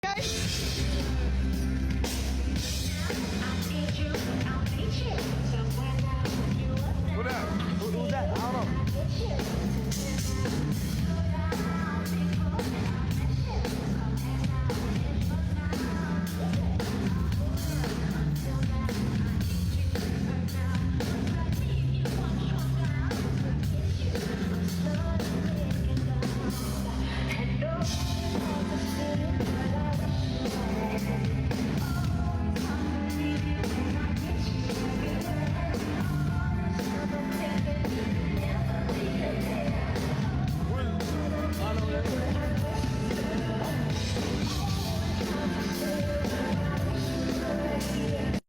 Who that? Who's that? I don't know.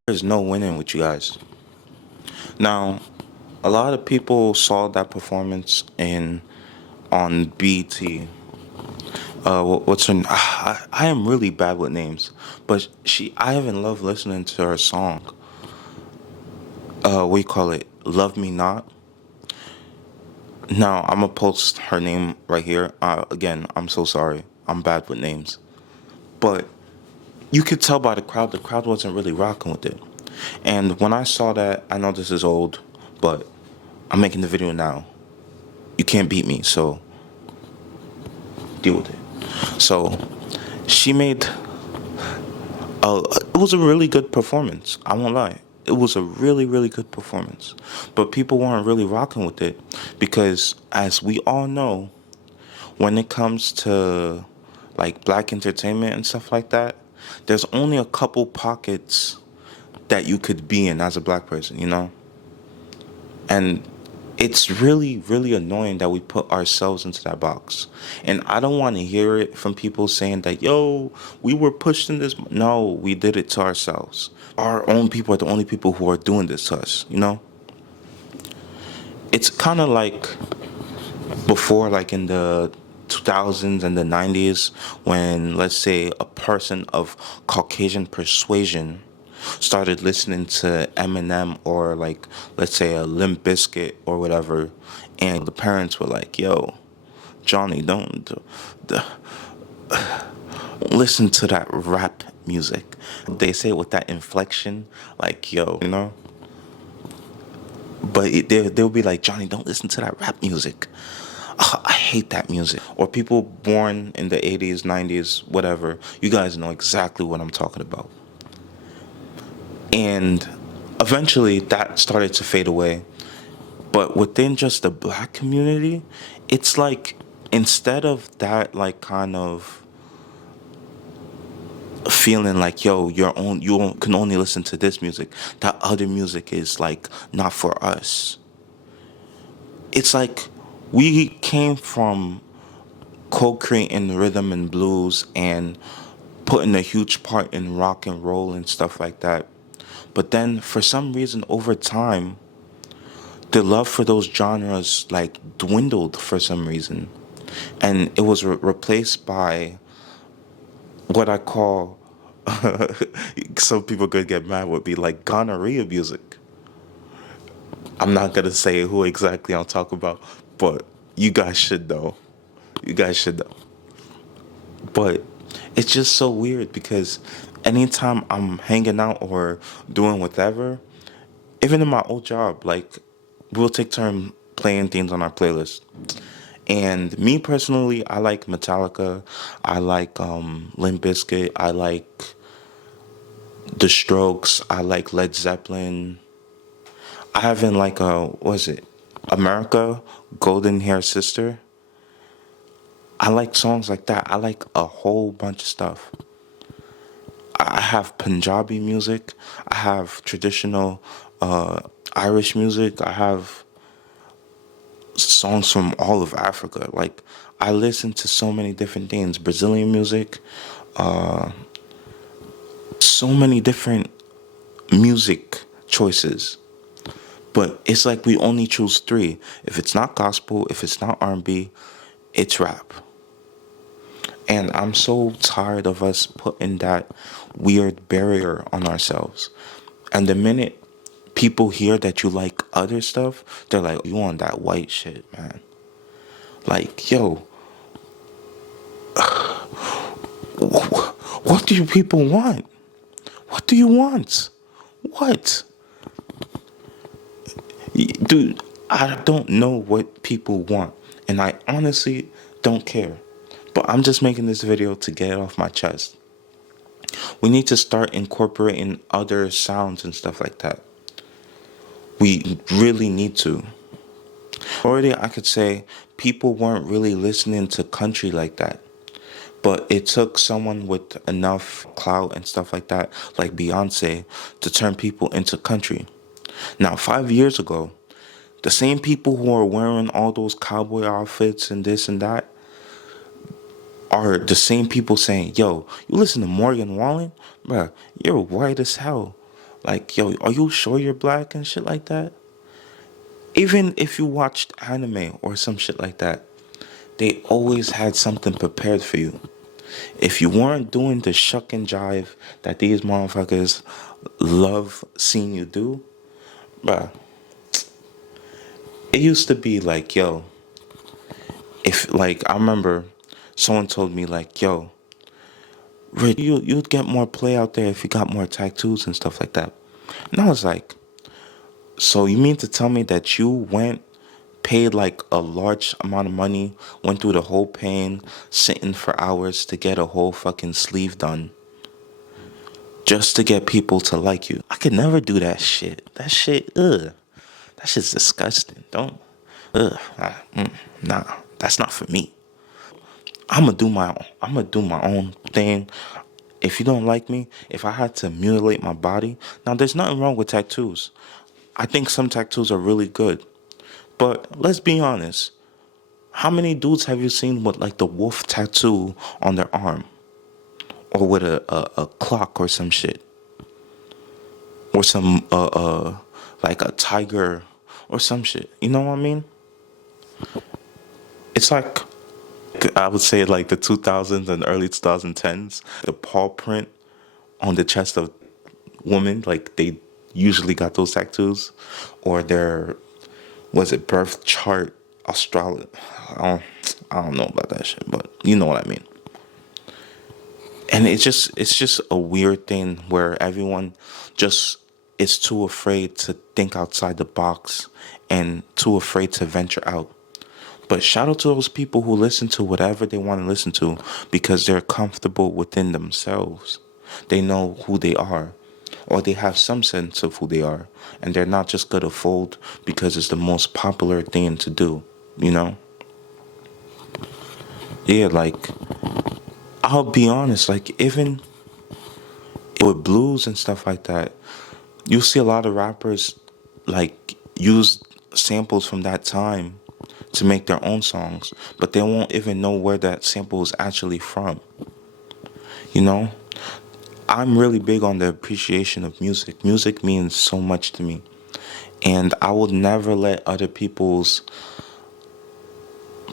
There's no winning with you guys. Now, a lot of people saw that performance in on BT. What's her? I am really bad with names, but I haven't loved listening to her song. What do you call it? Love Me Not. Now I'm gonna post her name right here. Again, I'm so sorry. I'm bad with names, but you could tell by the crowd. The crowd wasn't really rocking with it. And when I saw that, I know this is old, but I'm making the video now. You can't beat me, so deal with it. So she made it was a really good performance. I won't lie. It was a really, really good performance. But people weren't really rocking with it because, as we all know, when it comes to like black entertainment and stuff like that, there's only a couple pockets that you could be in as a black person, you know? And it's really, really annoying that we put ourselves into that box. And I don't want to hear it from people saying that, yo, we were pushed in this. No, we did it to ourselves. Our own people are the only people who are doing this to us, you know? It's kind of like before, like in the 2000s and the 90s, when, let's say, a person of Caucasian persuasion started listening to Eminem or, like, let's say a Limp Bizkit or whatever, and the parents were like, yo, Johnny, don't listen to that rap music. They say it with that inflection, like, yo, you know? But they'll be like, Johnny, don't listen to that rap music. Ugh, I hate that music. Or people born in the 80s, 90s, whatever. You guys know exactly what I'm talking about. And eventually that started to fade away. But within just the black community, it's like instead of that, like, kind of feeling like, yo, can only listen to this music, that other music is like not for us. It's like we came from co-creating rhythm and blues and putting a huge part in rock and roll and stuff like that. But then for some reason over time, the love for those genres like dwindled for some reason. And it was replaced by what I call some people could get mad would be like gonorrhea music. I'm not gonna say who exactly I'm talking about, but you guys should know. You guys should know. But it's just so weird because anytime I'm hanging out or doing whatever, even in my old job, like we'll take turn playing things on our playlist. And me personally, I like Metallica, I like Limp Bizkit, I like The Strokes, I like Led Zeppelin. I haven't like what was it? America, Golden Hair Sister. I like songs like that. I like a whole bunch of stuff. I have Punjabi music. I have traditional Irish music. I have songs from all of Africa. Like I listen to so many different things. Brazilian music, so many different music choices. But it's like we only choose three. If it's not gospel, if it's not R&B, it's rap. And I'm so tired of us putting that weird barrier on ourselves. And the minute people hear that you like other stuff, they're like, you on that white shit, man. Like, yo, What do you people want? What do you want? What? Dude, I don't know what people want. And I honestly don't care. But I'm just making this video to get it off my chest. We need to start incorporating other sounds and stuff like that. We really need to. Already, I could say people weren't really listening to country like that. But it took someone with enough clout and stuff like that, like Beyonce, to turn people into country. Now, 5 years ago, the same people who are wearing all those cowboy outfits and this and that are the same people saying, yo, you listen to Morgan Wallen? Bruh, you're white as hell. Like, yo, are you sure you're black and shit like that? Even if you watched anime or some shit like that, they always had something prepared for you. If you weren't doing the shuck and jive that these motherfuckers love seeing you do, bruh, it used to be like, yo, if, like, I remember someone told me, like, yo, Rich, you'd get more play out there if you got more tattoos and stuff like that. And I was like, so you mean to tell me that you went, paid like a large amount of money, went through the whole pain, sitting for hours to get a whole fucking sleeve done, just to get people to like you? I could never do that shit. That shit, ugh. That shit's disgusting. Don't, nah, that's not for me. I'm gonna do my own thing. If you don't like me, if I had to mutilate my body, now there's nothing wrong with tattoos. I think some tattoos are really good. But let's be honest. How many dudes have you seen with like the wolf tattoo on their arm? Or with a clock or some shit? Or some like a tiger or some shit. You know what I mean? It's like, I would say like the 2000s and early 2010s, the paw print on the chest of women, like they usually got those tattoos, or their, was it birth chart, Australia? I don't know about that shit, but you know what I mean. And it's just a weird thing where everyone just is too afraid to think outside the box and too afraid to venture out. But shout out to those people who listen to whatever they want to listen to because they're comfortable within themselves. They know who they are, or they have some sense of who they are, and they're not just gonna fold because it's the most popular thing to do, you know? Yeah, like, I'll be honest, like, even with blues and stuff like that, you see a lot of rappers, like, use samples from that time to make their own songs, but they won't even know where that sample is actually from, you know? I'm really big on the appreciation of music. Music means so much to me. And I will never let other people's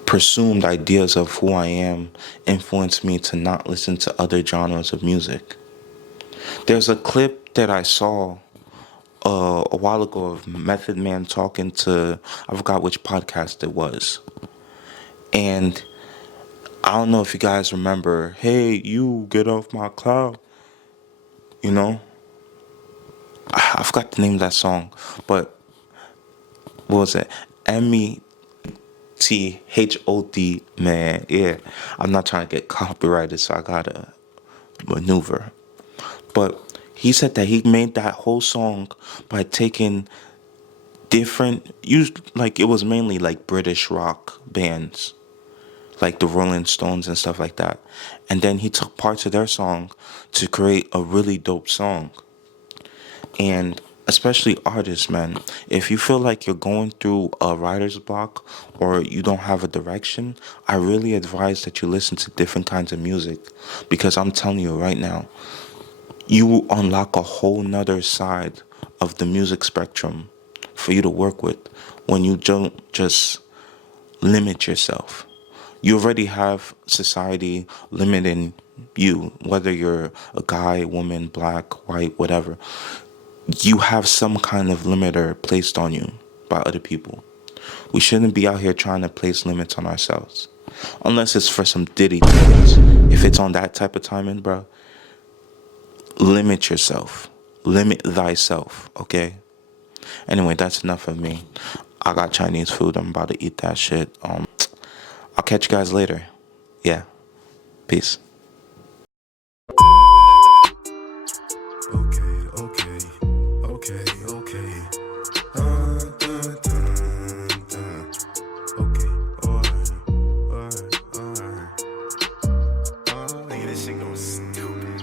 presumed ideas of who I am influence me to not listen to other genres of music. There's a clip that I saw a while ago of Method Man talking to, I forgot which podcast it was. And I don't know if you guys remember, hey, you get off my cloud, you know? I forgot the name of that song, but what was it? METHOD, man. Yeah, I'm not trying to get copyrighted, so I gotta maneuver. But he said that he made that whole song by taking different, like it was mainly like British rock bands, like the Rolling Stones and stuff like that. And then he took parts of their song to create a really dope song. And especially artists, man, if you feel like you're going through a writer's block or you don't have a direction, I really advise that you listen to different kinds of music. Because I'm telling you right now, you unlock a whole nother side of the music spectrum for you to work with when you don't just limit yourself. You already have society limiting you, whether you're a guy, woman, black, white, whatever. You have some kind of limiter placed on you by other people. We shouldn't be out here trying to place limits on ourselves. Unless it's for some Diddy things. If it's on that type of timing, bro, limit yourself. Limit thyself, okay? Anyway, that's enough of me. I got Chinese food. I'm about to eat that shit. I'll catch you guys later. Yeah. Peace. Okay, okay, okay, okay. Dun, dun, dun, dun. Okay, alright, alright. Nigga, this shit goes stupid.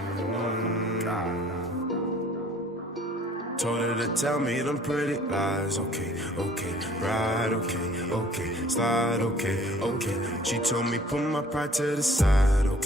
Told her to tell me them pretty lies. Okay, okay, right, okay, okay, slide, okay, okay. She told me put my pride to the side. Okay.